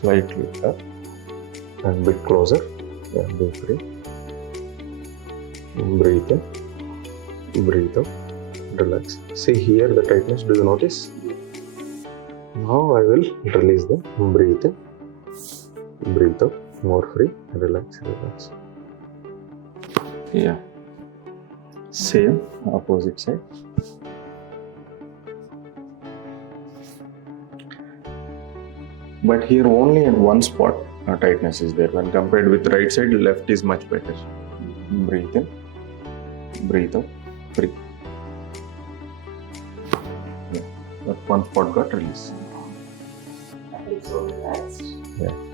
slightly up and bit closer. Yeah, be free. Breathe in, breathe out, relax. See here the tightness, do you notice? Now I will release them. Breathe in, breathe out, more free, relax, relax. Yeah. Same, opposite side. But here only in one spot tightness is there. When compared with right side, left is much better. Breathe in, breathe out, free. Yeah. That one spot got released. I feel so relaxed. Yeah.